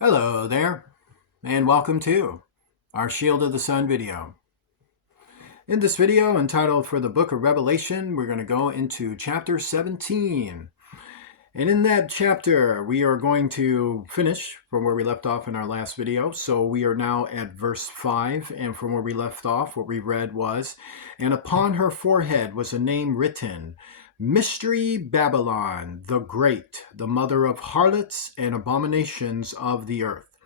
Hello there, and welcome to our Shield of the Sun video. In this video entitled For the Book of Revelation, we're going to go into chapter 17. And in that chapter, we are going to finish from where we left off in our last video. So we are now at verse 5, and from where we left off, what we read was, "And upon her forehead was a name written, Mystery Babylon, the Great, the mother of harlots and abominations of the earth."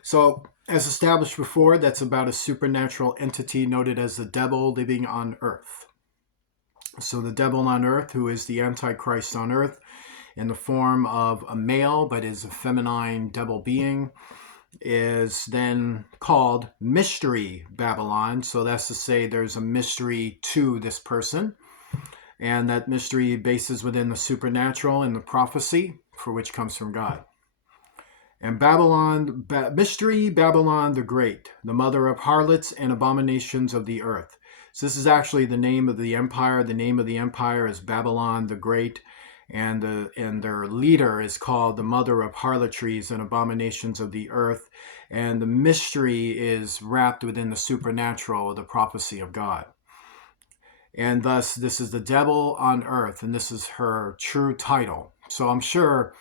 So, as established before, that's about a supernatural entity noted as the devil living on earth. So, the devil on earth, who is the Antichrist on earth in the form of a male but is a feminine devil being, is then called Mystery Babylon. So, that's to say there's a mystery to this person. And that mystery bases within the supernatural and the prophecy, for which comes from God. And Babylon, Mystery Babylon the Great, the mother of harlots and abominations of the earth. So this is actually the name of the empire. The name of the empire is Babylon the Great, and their leader is called the mother of harlotries and abominations of the earth. And the mystery is wrapped within the supernatural, the prophecy of God. And thus, this is the devil on earth, and this is her true title. So I'm sure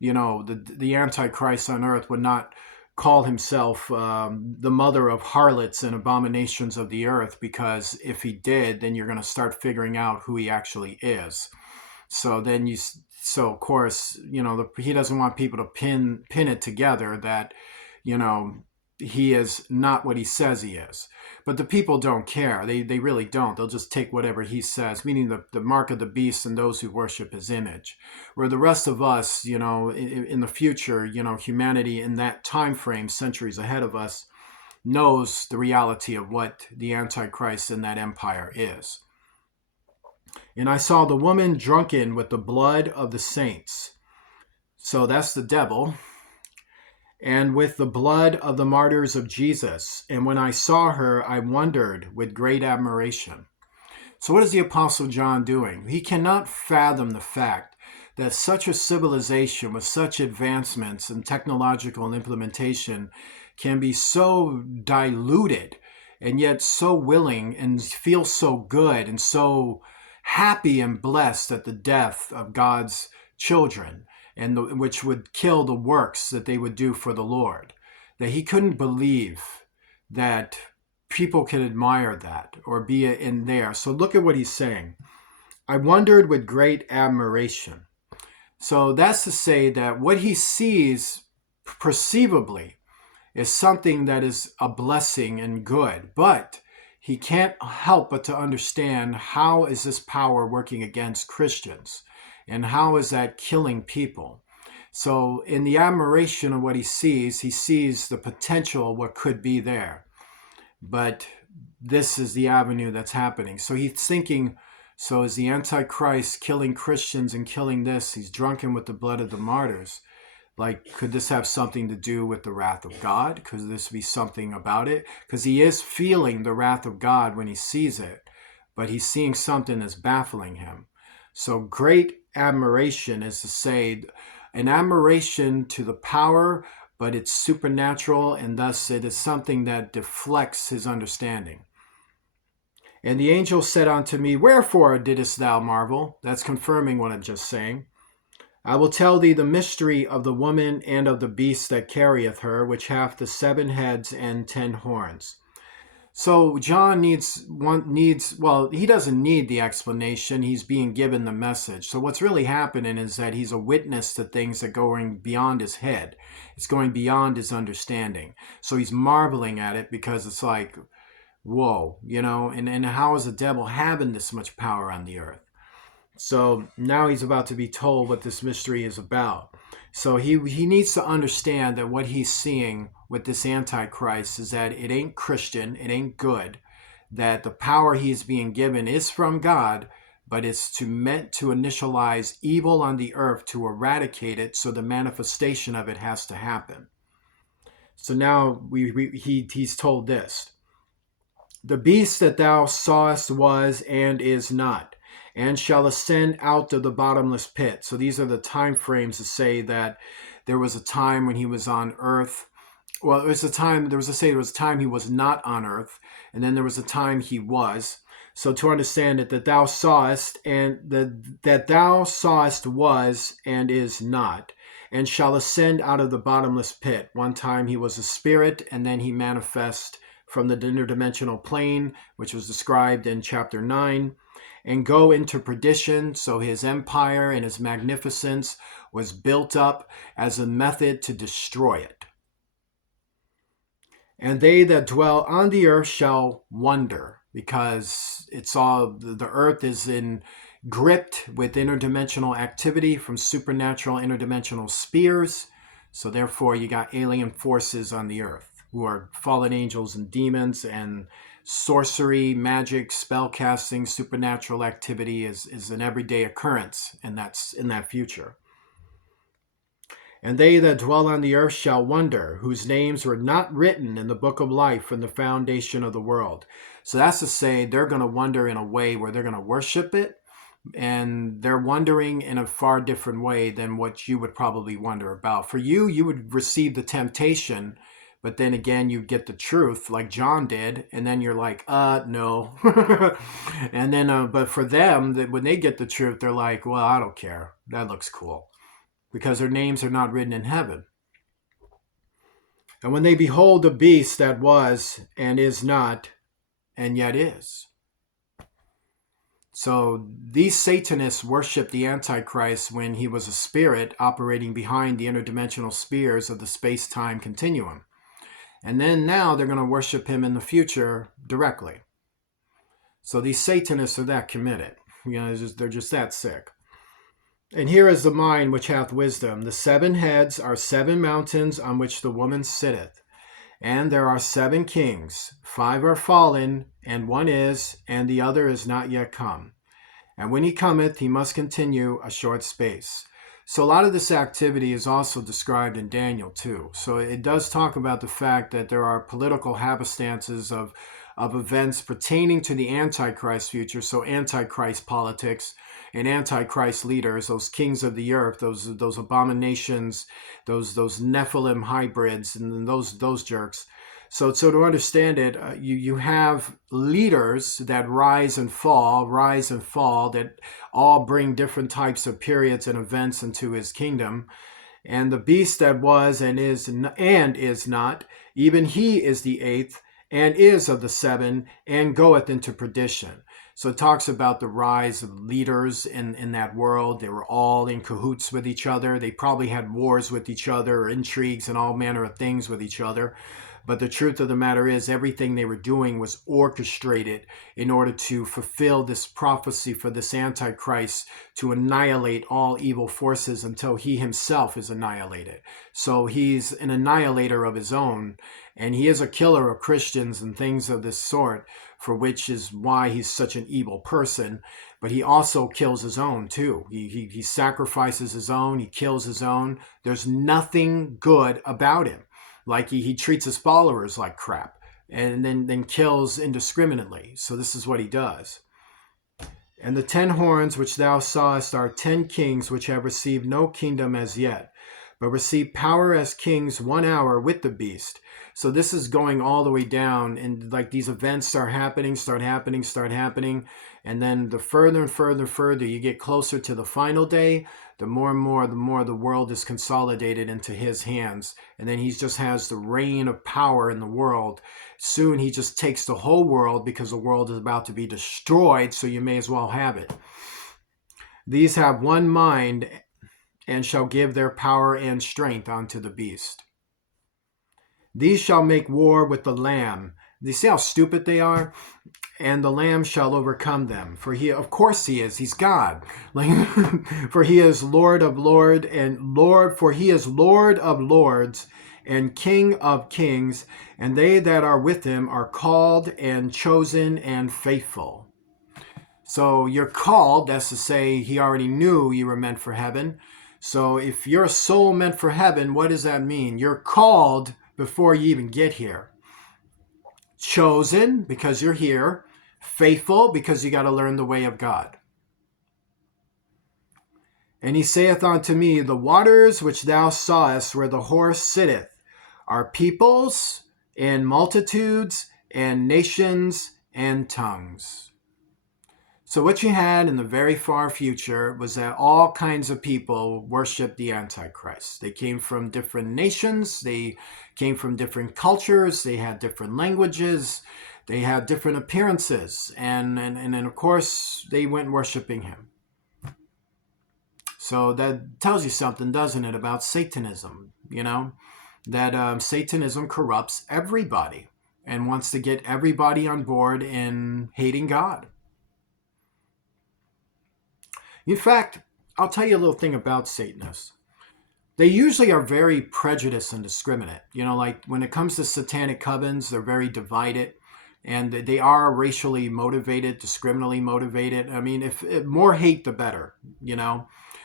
the Antichrist on earth would not call himself the mother of harlots and abominations of the earth, because if he did, then you're going to start figuring out who he actually is. So of course, he doesn't want people to pin it together that, he is not what he says he is. But the people don't care. They really don't. They'll just take whatever he says, meaning the mark of the beast and those who worship his image. Where the rest of us, in the future, humanity in that time frame, centuries ahead of us, knows the reality of what the Antichrist in that empire is. "And I saw the woman drunken with the blood of the saints." So that's the devil. "And with the blood of the martyrs of Jesus. And when I saw her, I wondered with great admiration." So what is the Apostle John doing? He cannot fathom the fact that such a civilization with such advancements in technological implementation can be so diluted and yet so willing and feel so good and so happy and blessed at the death of God's children, and which would kill the works that they would do for the Lord. That he couldn't believe that people can admire that or be in there. So look at what he's saying. "I wondered with great admiration." So that's to say that what he sees perceivably is something that is a blessing and good, but he can't help but to understand, how is this power working against Christians? And how is that killing people? So in the admiration of what he sees the potential of what could be there. But this is the avenue that's happening. So he's thinking, so is the Antichrist killing Christians and killing this? He's drunken with the blood of the martyrs. Like, could this have something to do with the wrath of God? Could this be something about it? Because he is feeling the wrath of God when he sees it, but he's seeing something that's baffling him. So great admiration is to say an admiration to the power, but it's supernatural, and thus it is something that deflects his understanding. "And the angel said unto me, Wherefore didst thou marvel?" That's confirming what I'm just saying. "I will tell thee the mystery of the woman and of the beast that carrieth her, which hath the 7 heads and 10 horns." So John he doesn't need the explanation. He's being given the message. So what's really happening is that he's a witness to things that are going beyond his head. It's going beyond his understanding. So he's marveling at it because it's like, whoa, and how is the devil having this much power on the earth? So now he's about to be told what this mystery is about. So he needs to understand that what he's seeing with this Antichrist is that it ain't Christian, it ain't good, that the power he's being given is from God, but it's meant to initialize evil on the earth, to eradicate it, so the manifestation of it has to happen. So now he's told this: "The beast that thou sawest was and is not, and shall ascend out of the bottomless pit." So these are the time frames to say that there was a time when he was on earth. Well, there was a time he was not on earth, and then there was a time he was. So to understand it, that thou sawest, and that thou sawest was and is not, and shall ascend out of the bottomless pit. One time he was a spirit, and then he manifest from the interdimensional plane, which was described in chapter 9, and go into perdition. So his empire and his magnificence was built up as a method to destroy it. And they that dwell on the earth shall wonder, because it's all, the earth is gripped with interdimensional activity from supernatural interdimensional spheres. So therefore you got alien forces on the earth who are fallen angels and demons, and sorcery, magic, spell casting, supernatural activity is an everyday occurrence, and that's in that future. And they that dwell on the earth shall wonder, whose names were not written in the book of life from the foundation of the world. So that's to say, they're going to wonder in a way where they're going to worship it, and they're wondering in a far different way than what you would probably wonder about. For you, you would receive the temptation, but then again, you'd get the truth like John did, and then you're like, no. And then, but for them, when they get the truth, they're like, well, I don't care. That looks cool. Because their names are not written in heaven. And when they behold the beast that was and is not and yet is. So these Satanists worshiped the Antichrist when he was a spirit operating behind the interdimensional spheres of the space-time continuum. And then now they're going to worship him in the future directly. So these Satanists are that committed. They're just that sick. And here is the mind which hath wisdom. The 7 heads are 7 mountains on which the woman sitteth. And there are 7 kings. 5 are fallen, and 1 is, and the other is not yet come. And when he cometh, he must continue a short space. So a lot of this activity is also described in Daniel too. So it does talk about the fact that there are political happenstances of events pertaining to the Antichrist future. So Antichrist politics and Antichrist leaders, those kings of the earth, those abominations, those Nephilim hybrids, and those jerks. So to understand it, you have leaders that rise and fall, that all bring different types of periods and events into his kingdom. And the beast that was and is not, even he is the 8th, and is of the 7, and goeth into perdition. So it talks about the rise of leaders in that world. They were all in cahoots with each other. They probably had wars with each other, or intrigues and all manner of things with each other. But the truth of the matter is, everything they were doing was orchestrated in order to fulfill this prophecy for this Antichrist to annihilate all evil forces until he himself is annihilated. So he's an annihilator of his own, and he is a killer of Christians and things of this sort, for which is why he's such an evil person. But he also kills his own too. He sacrifices his own, he kills his own. There's nothing good about him. Like he treats his followers like crap, and then kills indiscriminately. So this is what he does. And the 10 horns which thou sawest are 10 kings which have received no kingdom as yet, but receive power as kings 1 hour with the beast. So this is going all the way down, and like these events start happening, and then the further and further you get closer to the final day, the more and more the world is consolidated into his hands, and then he just has the reign of power in the world. Soon he just takes the whole world, because the world is about to be destroyed, so you may as well have it. These have one mind, and shall give their power and strength unto the beast. These shall make war with the Lamb. You see how stupid they are? And the Lamb shall overcome them. For he, of course he is. He's God. For he is Lord of Lords, for he is Lord of Lords and King of Kings. And they that are with him are called and chosen and faithful. So you're called, that's to say, he already knew you were meant for heaven. So if you're a soul meant for heaven, what does that mean? You're called before you even get here. Chosen, because you're here. Faithful, because you got to learn the way of God. And he saith unto me, the waters which thou sawest where the horse sitteth are peoples and multitudes and nations and tongues. So what you had in the very far future was that all kinds of people worshiped the Antichrist. They came from different nations. They came from different cultures. They had different languages. They had different appearances. And then, of course, they went worshiping him. So that tells you something, doesn't it, about Satanism, that Satanism corrupts everybody and wants to get everybody on board in hating God. In fact, I'll tell you a little thing about Satanists. They usually are very prejudiced and discriminate. Like when it comes to satanic covens, they're very divided. And they are racially motivated, discriminately motivated. I mean, if more hate, the better,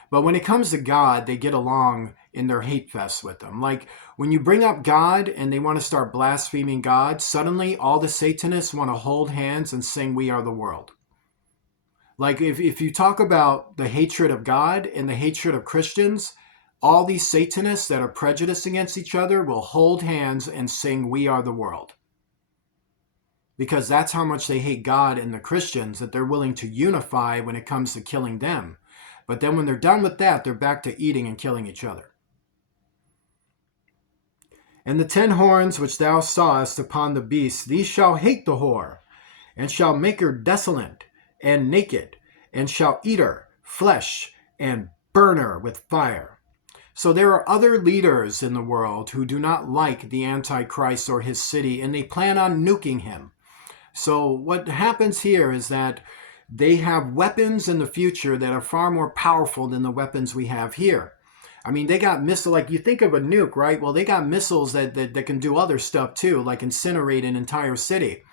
But when it comes to God, they get along in their hate fest with them. Like when you bring up God and they want to start blaspheming God, suddenly all the Satanists want to hold hands and sing "We Are the World." Like if you talk about the hatred of God and the hatred of Christians, all these Satanists that are prejudiced against each other will hold hands and sing "We Are the World." Because that's how much they hate God and the Christians, that they're willing to unify when it comes to killing them. But then when they're done with that, they're back to eating and killing each other. And the 10 horns which thou sawest upon the beast, these shall hate the whore, and shall make her desolate and naked, and shall eat her flesh and burn her with fire. So there are other leaders in the world who do not like the Antichrist or his city, and they plan on nuking him. So what happens here is that they have weapons in the future that are far more powerful than the weapons we have here. I mean, they got missiles, like you think of a nuke, right? Well, they got missiles that can do other stuff too, like incinerate an entire city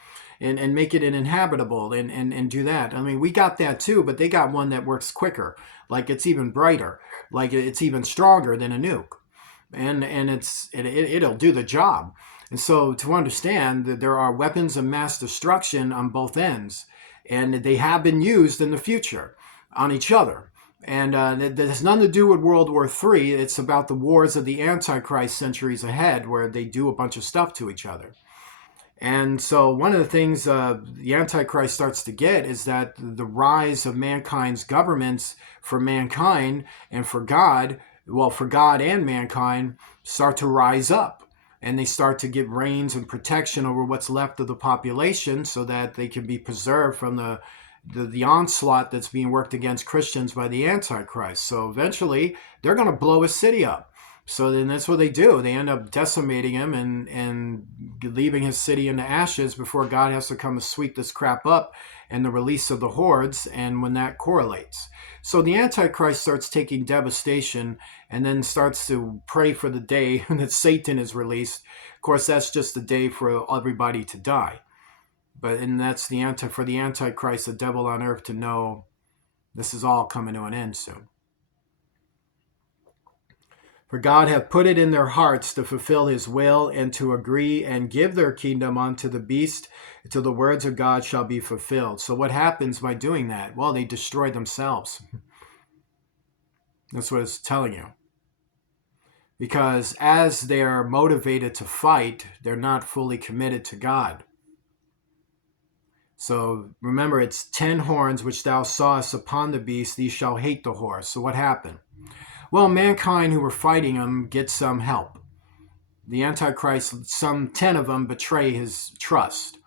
and make it uninhabitable and do that. I mean, we got that too, but they got one that works quicker, like it's even brighter, like it's even stronger than a nuke. And it'll do the job. And so to understand that there are weapons of mass destruction on both ends, and they have been used in the future on each other. And that has nothing to do with World War III. It's about the wars of the Antichrist centuries ahead, where they do a bunch of stuff to each other. And so one of the things the Antichrist starts to get is that the rise of mankind's governments for mankind and for God, well, for God and mankind, start to rise up. And they start to get reins and protection over what's left of the population so that they can be preserved from the onslaught that's being worked against Christians by the Antichrist. So eventually, they're going to blow a city up. So then that's what they do. They end up decimating him and leaving his city into ashes before God has to come to sweep this crap up and the release of the hordes, and when that correlates. So the Antichrist starts taking devastation and then starts to pray for the day that Satan is released. Of course, that's just the day for everybody to die. And that's for the Antichrist, the devil on earth, to know this is all coming to an end soon. For God hath put it in their hearts to fulfill his will and to agree and give their kingdom unto the beast until the words of God shall be fulfilled. So what happens by doing that? Well, they destroy themselves. That's what it's telling you. Because as they're motivated to fight, they're not fully committed to God. So remember, it's 10 horns which thou sawest upon the beast, these shall hate the horse. So what happened? Well, mankind who were fighting him get some help. The Antichrist, some 10 of them betray his trust.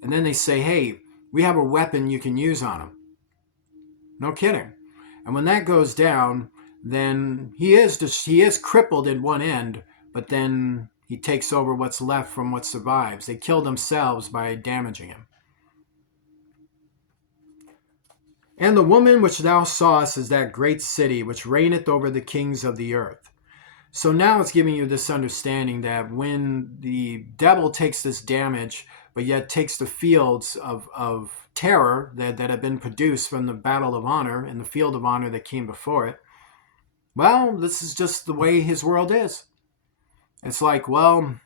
And then they say, hey, we have a weapon you can use on him. No kidding. And when that goes down, then he is crippled in one end, but then he takes over what's left from what survives. They kill themselves by damaging him. And the woman which thou sawest is that great city which reigneth over the kings of the earth. So now it's giving you this understanding that when the devil takes this damage, but yet takes the fields of terror that have been produced from the battle of honor and the field of honor that came before it, well, this is just the way his world is. It's like, well,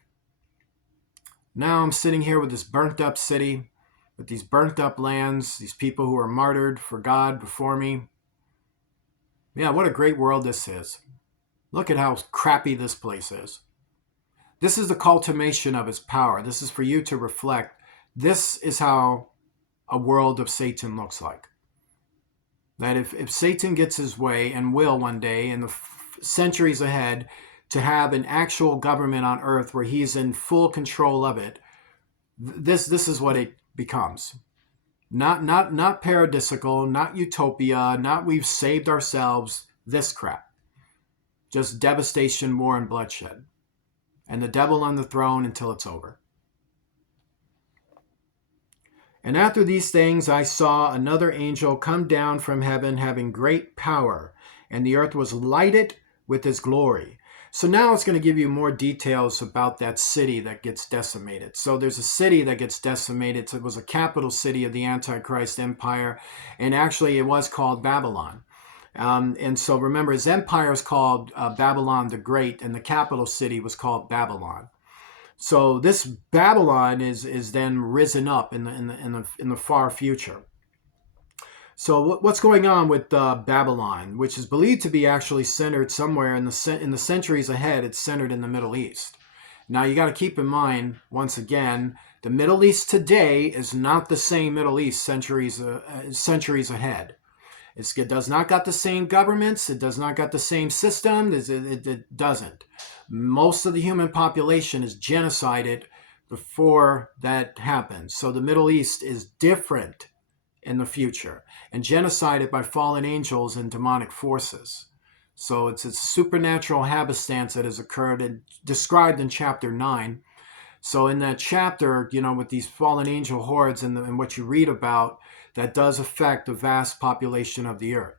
now I'm sitting here with this burnt up city, with these burnt up lands, these people who are martyred for God before me. Yeah, what a great world this is. Look at how crappy this place is. This is the culmination of his power. This is for you to reflect. This is how a world of Satan looks like. That if Satan gets his way, and will one day in the centuries ahead, to have an actual government on earth where he's in full control of it, this is what it becomes. Not paradisical, not utopia, not we've saved ourselves, this crap. Just devastation, war, and bloodshed. And the devil on the throne until it's over. And after these things I saw another angel come down from heaven, having great power, and the earth was lighted with his glory. So now it's going to give you more details about that city that gets decimated. So there's a city that gets decimated. It was a capital city of the Antichrist empire, and actually it was called Babylon. And so remember, his empire is called Babylon the Great, and the capital city was called Babylon. So this Babylon is then risen up in the far future. So what's going on with Babylon, which is believed to be actually centered somewhere in the centuries ahead? It's centered in the Middle East. Now you got to keep in mind, once again, the Middle East today is not the same Middle East centuries ahead. It does not got the same governments. It does not got the same system. It doesn't. Most of the human population is genocided before that happens. So the Middle East is different in the future and genocided by fallen angels and demonic forces. So it's a supernatural happenstance that has occurred and described in chapter 9. So in that chapter, with these fallen angel hordes and what you read about, that does affect the vast population of the earth.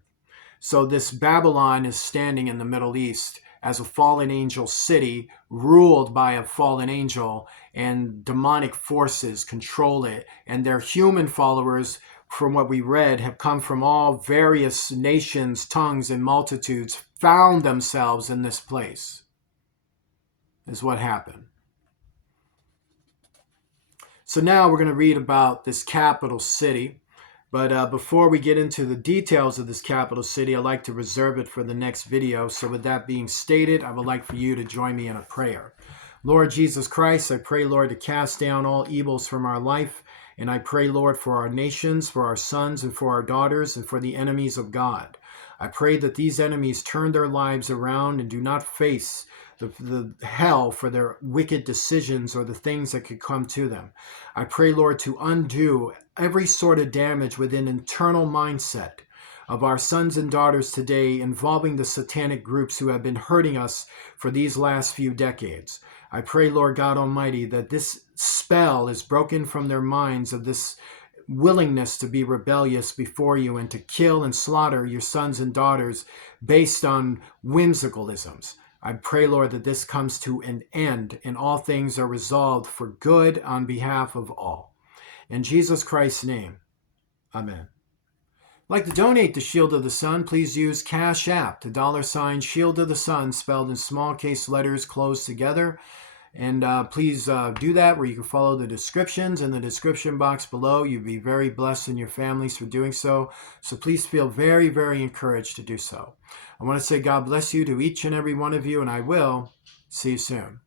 So this Babylon is standing in the Middle East as a fallen angel city ruled by a fallen angel, and demonic forces control it. And their human followers, from what we read, have come from all various nations, tongues, and multitudes, found themselves in this place, is what happened. So now we're going to read about this capital city. But before we get into the details of this capital city, I'd like to reserve it for the next video. So with that being stated, I would like for you to join me in a prayer. Lord Jesus Christ, I pray, Lord, to cast down all evils from our life. And I pray, Lord, for our nations, for our sons and for our daughters, and for the enemies of God. I pray that these enemies turn their lives around and do not face the hell for their wicked decisions or the things that could come to them. I pray, Lord, to undo every sort of damage within internal mindset of our sons and daughters today involving the satanic groups who have been hurting us for these last few decades. I pray, Lord God Almighty, that this spell is broken from their minds of this willingness to be rebellious before you and to kill and slaughter your sons and daughters based on whimsicalisms. I pray, Lord, that this comes to an end and all things are resolved for good on behalf of all. In Jesus Christ's name, amen. Like to donate to Shield of the Sun, please use Cash App to $ Shield of the Sun, spelled in small case letters closed together. And please do that, where you can follow the descriptions in the description box below. You'd be very blessed in your families for doing so. So please feel very, very encouraged to do so. I want to say God bless you to each and every one of you, and I will see you soon.